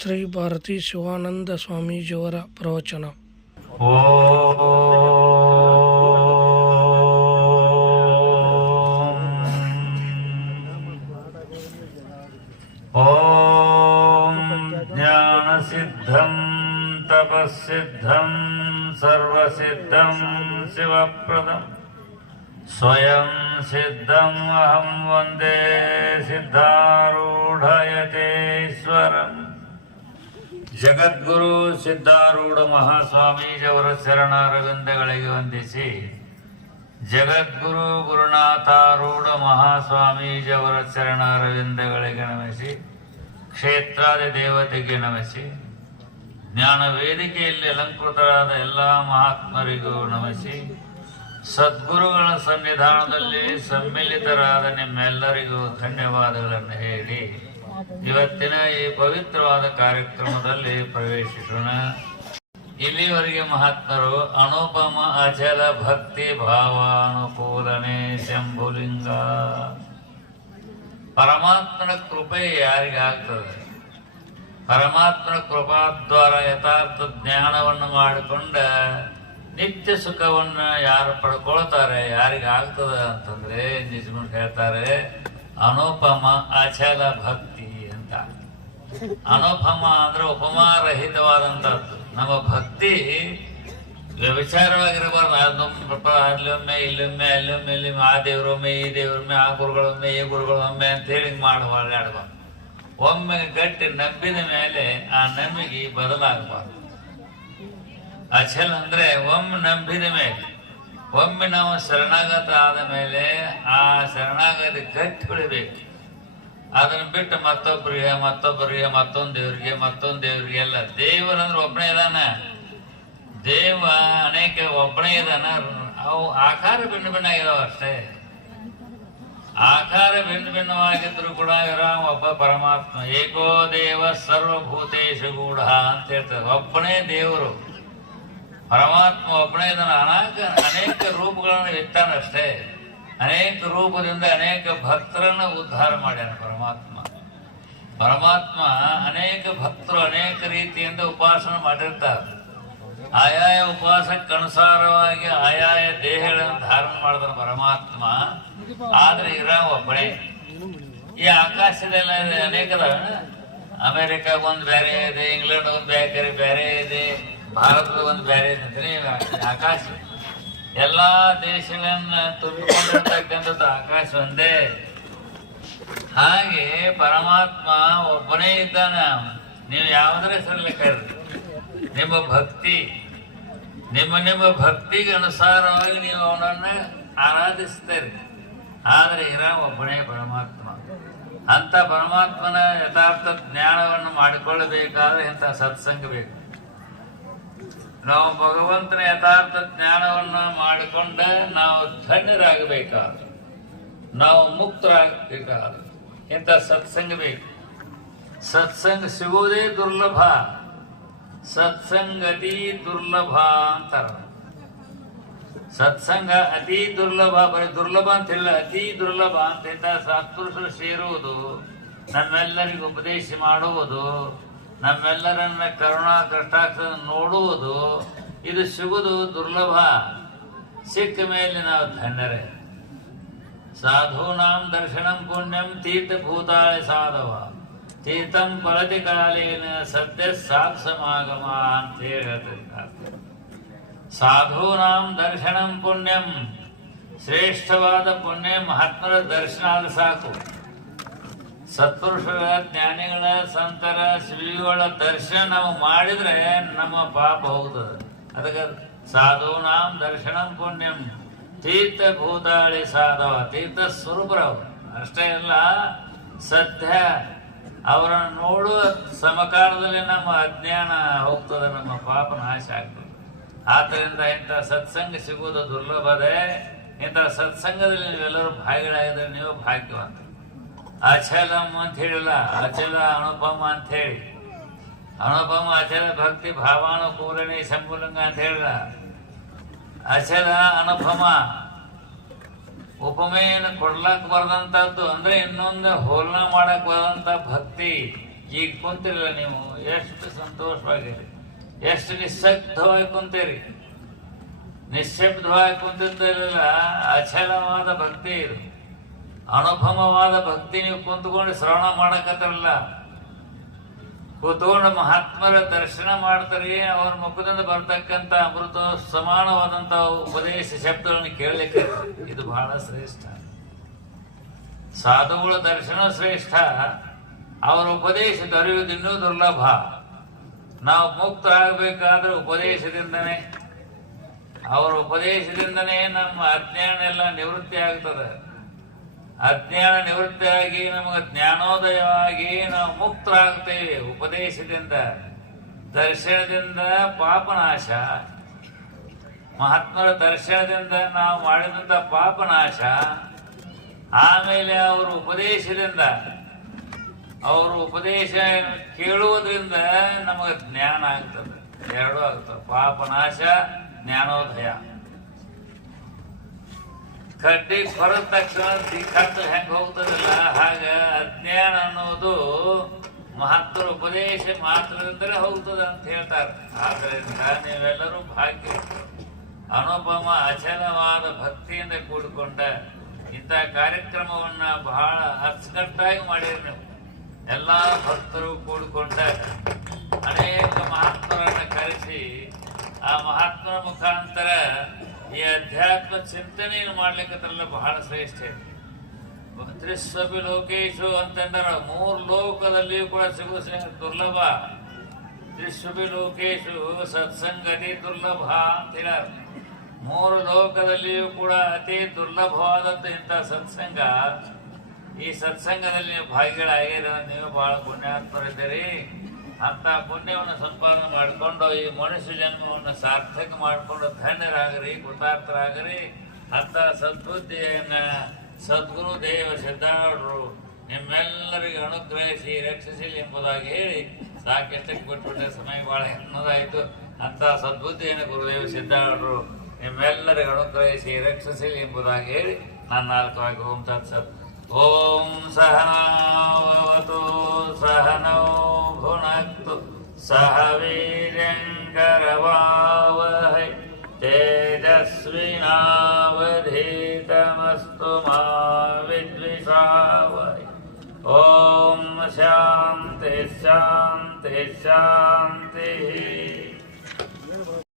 ಶ್ರೀ ಭಾರತಿ ಶಿವಾನಂದ ಸ್ವಾಮೀಜಿಯವರ ಪ್ರವಚನ. ಓಂ ಜ್ಞಾನಸಿದ್ಧಂ ತಪಸ್ಸಿದ್ಧಂ ಸರ್ವಸಿದ್ಧಂ ಶಿವಪ್ರದಂ ಸ್ವಯಂ ಸಿದ್ಧಂ ಅಹಂ ವಂದೇ ಸಿದ್ಧಾರೂಢಯತೇಶ್ವರಂ. ಜಗದ್ಗುರು ಸಿದ್ಧಾರೂಢ ಮಹಾಸ್ವಾಮೀಜಿಯವರ ಶರಣಾರವಿಂದಗಳಿಗೆ ವಂದಿಸಿ, ಜಗದ್ಗುರು ಗುರುನಾಥಾರೂಢ ಮಹಾಸ್ವಾಮೀಜಿಯವರ ಶರಣಾರವಿಂದಗಳಿಗೆ ನಮಿಸಿ, ಕ್ಷೇತ್ರಾದಿ ದೇವತೆಗೆ ನಮಿಸಿ, ಜ್ಞಾನ ವೇದಿಕೆಯಲ್ಲಿ ಅಲಂಕೃತರಾದ ಎಲ್ಲ ಮಹಾತ್ಮರಿಗೂ ನಮಿಸಿ, ಸದ್ಗುರುಗಳ ಸನ್ನಿಧಾನದಲ್ಲಿ ಸಮ್ಮಿಲಿತರಾದ ನಿಮ್ಮೆಲ್ಲರಿಗೂ ಧನ್ಯವಾದಗಳನ್ನು ಹೇಳಿ ಇವತ್ತಿನ ಈ ಪವಿತ್ರವಾದ ಕಾರ್ಯಕ್ರಮದಲ್ಲಿ ಪ್ರವೇಶಿಸೋಣ. ಇಲ್ಲಿವರೆಗೆ ಮಹಾತ್ಮರು ಅನುಪಮ ಅಚಲ ಭಕ್ತಿ ಭಾವಾನುಕೂಲನೆ ಶಂಭುಲಿಂಗ. ಪರಮಾತ್ಮನ ಕೃಪೆ ಯಾರಿಗಾಗ್ತದೆ? ಪರಮಾತ್ಮನ ಕೃಪಾದ್ವಾರ ಯಥಾರ್ಥ ಜ್ಞಾನವನ್ನು ಮಾಡಿಕೊಂಡ ನಿತ್ಯ ಸುಖವನ್ನು ಯಾರು ಪಡ್ಕೊಳ್ತಾರೆ, ಯಾರಿಗಾಗ್ತದ ಅಂತಂದ್ರೆ ನಿಜಮನ್ ಹೇಳ್ತಾರೆ ಅನುಪಮ ಅಚಲ ಭಕ್ತಿ ಅಂತ. ಅನುಪಮ ಅಂದ್ರೆ ಉಪಮಾರಹಿತವಾದಂತಹದ್ದು. ನಮ್ಮ ಭಕ್ತಿ ವ್ಯಭಿಚಾರವಾಗಿರಬಾರ್ದು. ಅಲ್ಲೊಮ್ಮೆ ಇಲ್ಲೊಮ್ಮೆ ಅಲ್ಲೊಮ್ಮೆ ಇಲ್ಲೊಮ್ಮೆ, ಆ ದೇವ್ರೊಮ್ಮೆ ಈ ದೇವ್ರೊಮ್ಮೆ, ಆ ಗುರುಗಳೊಮ್ಮೆ ಈ ಗುರುಗಳೊಮ್ಮೆ ಅಂತ ಹೇಳಿ ಮಾಡಬಾರ್ದು. ಒಮ್ಮೆ ಗಟ್ಟಿ ನಂಬಿದ ಮೇಲೆ ಆ ನಂಬಿಕೆ ಬದಲಾಗಬಾರ್ದು. ಅಚಲ ಅಂದ್ರೆ ಒಮ್ಮೆ ನಂಬಿದ ಮೇಲೆ, ಒಮ್ಮೆ ನಾವು ಶರಣಾಗತ ಆದ ಮೇಲೆ ಆ ಶರಣಾಗತಿ ಗಟ್ಟಿ ಬೆಳಿಬೇಕು. ಅದನ್ನ ಬಿಟ್ಟು ಮತ್ತೊಬ್ಬರಿಗೆ ಮತ್ತೊಂದು ದೇವ್ರಿಗೆ ಎಲ್ಲ. ದೇವರಂದ್ರೆ ಒಬ್ಬನೇ ಇದಾನ, ದೇವ ಅನೇಕ ಒಬ್ಬನೇ ಇದಾನ. ಅವು ಆಕಾರ ಭಿನ್ನ ಭಿನ್ನ ಆಗಿದಾವ ಅಷ್ಟೇ. ಆಕಾರ ಭಿನ್ನ ಭಿನ್ನವಾಗಿದ್ರು ಕೂಡ ಒಬ್ಬ ಪರಮಾತ್ಮ. ಏಕೋ ದೇವ ಸರ್ವಭೂತೇಶು ಗೂಢ ಅಂತ ಹೇಳ್ತಾರೆ. ಒಬ್ಬನೇ ದೇವರು ಪರಮಾತ್ಮ ಒಬ್ಬನೇ ಇದ್ದಾನ. ಅನೇಕ ರೂಪಗಳನ್ನು ಇರ್ತಾನಷ್ಟೇ. ಅನೇಕ ರೂಪದಿಂದ ಅನೇಕ ಭಕ್ತರನ್ನ ಉದ್ಧಾರ ಮಾಡ್ಯಾನ ಪರಮಾತ್ಮ. ಅನೇಕ ಭಕ್ತರು ಅನೇಕ ರೀತಿಯಿಂದ ಉಪಾಸನೆ ಮಾಡಿರ್ತಾರೆ. ಆಯಾಯ ಉಪವಾಸಕ್ಕನುಸಾರವಾಗಿ ಆಯಾಯ ದೇಹಗಳನ್ನು ಧಾರಣ ಮಾಡಿದ ಪರಮಾತ್ಮ. ಆದ್ರೆ ಒಬ್ಬನೇ. ಈ ಆಕಾಶದಲ್ಲ ಅನೇಕದ. ಅಮೆರಿಕ ಒಂದು ಬೇರೆ ಇದೆ, ಇಂಗ್ಲೆಂಡ್ ಒಂದು ಬೇರೆ ಇದೆ, ಭಾರತದ ಒಂದು ಬೇರೆ ಇದೆ. ಆಕಾಶ ಎಲ್ಲಾ ದೇಶಗಳನ್ನ ತುಂಬಿಕೊಂಡಿರ್ತಕ್ಕಂಥದ್ದು ಆಕಾಶ ಒಂದೇ. ಹಾಗೆ ಪರಮಾತ್ಮ ಒಬ್ಬನೇ ಇದ್ದಾನ. ನೀವು ಯಾವುದರ ಹೆಸರಲ್ಲಿ ಕರೀರಿ, ನಿಮ್ಮ ಭಕ್ತಿಗೆ ಅನುಸಾರವಾಗಿ ನೀವು ಅವನನ್ನ ಆರಾಧಿಸ್ತೀರಿ. ಆದ್ರೆ ಒಬ್ಬನೇ ಪರಮಾತ್ಮ. ಅಂತ ಪರಮಾತ್ಮನ ಯಥಾರ್ಥ ಜ್ಞಾನವನ್ನು ಮಾಡಿಕೊಳ್ಳಬೇಕಾದ್ರೆ ಇಂಥ ಸತ್ಸಂಗ ಬೇಕು. ನಾವು ಭಗವಂತನ ಯಥಾರ್ಥ ಜ್ಞಾನವನ್ನು ಮಾಡಿಕೊಂಡ ನಾವು ಧನ್ಯರಾಗಬೇಕಾದ್ರೆ, ನಾವು ಮುಕ್ತರಾಗಬೇಕಾದ್ರೆ ಇಂಥ ಸತ್ಸಂಗ ಬೇಕು. ಸತ್ಸಂಗ ಸಿಗುವುದೇ ದುರ್ಲಭ. ಸತ್ಸಂಗ ಅತಿ ದುರ್ಲಭ ಅಂತಾರ. ಸತ್ಸಂಗ ಅತಿ ದುರ್ಲಭ. ಬರೀ ದುರ್ಲಭ ಅಂತ ಇಲ್ಲ, ಅತಿ ದುರ್ಲಭ ಅಂತ. ಇಂಥ ಸತ್ಪುರುಷರು ಸೇರುವುದು, ನಮ್ಮೆಲ್ಲರಿಗೂ ಉಪದೇಶ ಮಾಡುವುದು, ನಮ್ಮೆಲ್ಲರನ್ನ ಕರುಣಾ ಕಷ್ಟಾಕ್ಷ ನೋಡುವುದು, ಇದು ಸಿಗುವುದು ದುರ್ಲಭ. ಸಿಕ್ಕ ಮೇಲೆ ನಾವು ಧನ್ಯರೇ. ಸಾಧೂನಾಂ ದರ್ಶನಂ ಪುಣ್ಯಂ ತೀರ್ಥಭೂತಾಳಿ ಸಾಧವ ತೀರ್ಥಂ ಫಲತಿ ಕಾಲೇನ ಸದ್ಯ ಸಾತ್ ಸಮಾಗಮ ಅಂತ ಹೇಳ್ತಾರೆ. ಸಾಧೂನಾಂ ದರ್ಶನಂ ಪುಣ್ಯಂ, ಶ್ರೇಷ್ಠವಾದ ಪುಣ್ಯ ಮಹಾತ್ಮರ ದರ್ಶನ ಆದ್ರೆ ಸಾಕು. ಸತ್ಪುರುಷರ, ಜ್ಞಾನಿಗಳ, ಸಂತರ, ಶ್ರೀಗಳ ದರ್ಶನ ನಾವು ಮಾಡಿದ್ರೆ ನಮ್ಮ ಪಾಪ ಹೋಗ್ತದೆ. ಅದಕ್ಕೆ ಸಾಧೂನಾಂ ದರ್ಶನಂ ಪುಣ್ಯಂ ತೀರ್ಥಭೂತಾಳಿ ಸಾಧವ. ತೀರ್ಥ ಸ್ವರೂಪರವರು ಅಷ್ಟೇ ಅಲ್ಲ, ಸತ್ಯ ಅವರನ್ನು ನೋಡುವ ಸಮಕಾಲದಲ್ಲಿ ನಮ್ಮ ಅಜ್ಞಾನ ಹೋಗ್ತದೆ, ನಮ್ಮ ಪಾಪ ನಾಶ ಆಗ್ತದೆ. ಆದ್ದರಿಂದ ಇಂಥ ಸತ್ಸಂಗ ಸಿಗುವುದು ದುರ್ಲಭದೇ. ಇಂಥ ಸತ್ಸಂಗದಲ್ಲಿ ನೀವೆಲ್ಲರೂ ಭಾಗಿಗಳಾಗಿದ್ರೆ ನೀವು ಭಾಗ್ಯವಂತ. ಅಚಲಂ ಅಂತ ಹೇಳಿಲ್ಲ, ಅಚಲ ಅನುಪಮ ಅಂತ ಹೇಳಿ. ಅನುಪಮ ಅಚಲ ಭಕ್ತಿ ಭಾವಾನುಕೂಲನೆ ಶಂಭುಲಿಂಗ ಅಂತ ಹೇಳಿಲ್ಲ. ಅಚಲ ಅನುಪಮ ಉಪಮೆಯನ್ನು ಕೊಡ್ಲಾಕ್ ಬರದಂತದ್ದು ಅಂದ್ರೆ ಇನ್ನೊಂದು ಹೋಲನ ಮಾಡಕ್ ಬರದಂತ ಭಕ್ತಿ ಈಗ ಕುಂತಿರಲ್ಲ ನೀವು, ಎಷ್ಟು ಸಂತೋಷವಾಗಿರಿ, ಎಷ್ಟು ನಿಸ್ಸಬ್ದವಾಗಿ ಕುಂತೀರಿ. ನಿಶ್ಶಬ್ದವಾಗಿ ಕುಂತಿದ್ದಲ್ಲ ಅಚಲವಾದ ಭಕ್ತಿ ಇದು, ಅನುಪಮವಾದ ಭಕ್ತಿ. ನೀವು ಕುಂತ್ಕೊಂಡು ಶ್ರವಣ ಮಾಡಕತ್ತಿರಲ್ಲ, ಕೂತ್ಕೊಂಡು ಮಹಾತ್ಮರ ದರ್ಶನ ಮಾಡ್ತಾರೆ. ಅವ್ರ ಮುಖದಿಂದ ಬರ್ತಕ್ಕಂಥ ಅಮೃತ ಸಮಾನವಾದಂಥ ಉಪದೇಶ ಶಬ್ದಗಳನ್ನು ಕೇಳಲಿಕ್ಕೆ ಇದು ಬಹಳ ಶ್ರೇಷ್ಠ. ಸಾಧುಗಳ ದರ್ಶನ ಶ್ರೇಷ್ಠ, ಅವರ ಉಪದೇಶ ದೊರೆಯುವುದು ಇನ್ನೂ ದುರ್ಲಭ. ನಾವು ಮುಕ್ತರಾಗಬೇಕಾದ್ರೆ ಉಪದೇಶದಿಂದನೇ, ಅವರ ಉಪದೇಶದಿಂದನೇ ನಮ್ಮ ಅಜ್ಞಾನ ಎಲ್ಲ ನಿವೃತ್ತಿ ಆಗ್ತದೆ. ಅಜ್ಞಾನ ನಿವೃತ್ತಿಯಾಗಿ ನಮಗೆ ಜ್ಞಾನೋದಯವಾಗಿ ನಾವು ಮುಕ್ತರಾಗ್ತೇವೆ ಉಪದೇಶದಿಂದ, ದರ್ಶನದಿಂದ ಪಾಪನಾಶ. ಮಹಾತ್ಮರ ದರ್ಶನದಿಂದ ನಾವು ಮಾಡಿದಂಥ ಪಾಪನಾಶ. ಆಮೇಲೆ ಅವರ ಉಪದೇಶದಿಂದ, ಅವರು ಉಪದೇಶ ಕೇಳುವುದರಿಂದ ನಮಗೆ ಜ್ಞಾನ ಆಗ್ತದೆ. ಎರಡೂ ಆಗ್ತದೆ, ಪಾಪನಾಶ, ಜ್ಞಾನೋದಯ. ಕಡ್ಡಿ ಕೊರದ ತಕ್ಷಣ ಕತ್ತು ಹೆಂಗೆ ಹೋಗ್ತದಲ್ಲ, ಹಾಗ ಅಜ್ಞಾನ ಅನ್ನೋದು ಮಹತ್ತರ ಉಪದೇಶ ಮಾತ್ರದಿಂದಲೇ ಹೋಗ್ತದೆ ಅಂತ ಹೇಳ್ತಾರೆ. ಆದ್ದರಿಂದ ನೀವೆಲ್ಲರೂ ಭಾಗ್ಯ, ಅನುಪಮ ಅಚಲವಾದ ಭಕ್ತಿಯಿಂದ ಕೂಡಿಕೊಂಡ ಇಂಥ ಕಾರ್ಯಕ್ರಮವನ್ನ ಬಹಳ ಅಚ್ಚುಕಟ್ಟಾಗಿ ಮಾಡಿರಿ ನೀವು. ಎಲ್ಲ ಭಕ್ತರು ಕೂಡಿಕೊಂಡ ಅನೇಕ ಮಹಾತ್ಮರನ್ನ ಕರೆಸಿ ಆ ಮಹಾತ್ಮರ ಮುಖಾಂತರ ಈ ಅಧ್ಯಾತ್ಮ ಚಿಂತನೆಯನ್ನು ಮಾಡ್ಲಿಕ್ಕತ್ರಲ್ಲ ಬಹಳ ಶ್ರೇಷ್ಠ. ತ್ರಿಸ್ವಪಿ ಲೋಕೇಶು ಅಂತಂದ್ರೆ 3 ಲೋಕದಲ್ಲಿಯೂ ಕೂಡ ಸಿಗುವ ದುರ್ಲಭ. ತ್ರಿಸ್ವಪಿ ಲೋಕೇಶು ಸತ್ಸಂಗತಿ ದುರ್ಲಭ ಅಂತ ಹೇಳ್ಯಾರ. 3 ಲೋಕದಲ್ಲಿಯೂ ಕೂಡ ಅತಿ ದುರ್ಲಭವಾದದ್ದು ಇಂಥ ಸತ್ಸಂಗ. ಈ ಸತ್ಸಂಗದಲ್ಲಿ ನೀವು ಭಾಗಿಗಳಾಗಿರೋ ನೀವು ಬಹಳ ಪುಣ್ಯಾತ್ಮರಿದ್ದೀರಿ. ಅಂತ ಪುಣ್ಯವನ್ನು ಸಂಪಾದನೆ ಮಾಡಿಕೊಂಡು ಈ ಮನುಷ್ಯ ಜನ್ಮವನ್ನು ಸಾರ್ಥಕ ಮಾಡಿಕೊಂಡು ಧನ್ಯರಾಗರಿ, ಕೃತಾರ್ಥರಾಗರಿ. ಅಂತ ಸದ್ಬುದ್ಧಿಯನ್ನ ಸದ್ಗುರು ದೇವ ಸಿದ್ಧಾರೂಢರು ನಿಮ್ಮೆಲ್ಲರಿಗೂ ಅನುಗ್ರಹಿಸಿ ರಕ್ಷಿಸಲಿ ಎಂಬುದಾಗಿ ಹೇಳಿ ಸಾಕೆಷ್ಟಕ್ಕೆ ಬಿಟ್ಬಿಟ್ಟೆ, ಸಮಯ ಬಹಳ ಹೆಣ್ಣದಾಯಿತು. ಅಂತ ಸದ್ಬುದ್ಧಿಯನ್ನು ಗುರುದೇವ ಸಿದ್ಧಾರೂಢರು ನಿಮ್ಮೆಲ್ಲರಿಗೂ ಅನುಗ್ರಹಿಸಿ ರಕ್ಷಿಸಲಿ ಎಂಬುದಾಗಿ ಹೇಳಿ ನಾನು 4 ವಾಕ್ಯ ಓಂ ತತ್ಸತ್. ಓಂ ಸಹನಾವತು ಸಹನೌ ಭುನಕ್ತು ಸಹ ವೀರ್ಯಂಕರವಾವಹೈ ತೇಜಸ್ವಿನಾವಧೀತಮಸ್ತು ಮಾ ವಿದ್ವಿಷಾವಹೈ. ಓಂ ಶಾಂತಿ ಶಾಂತಿ ಶಾಂತಿ.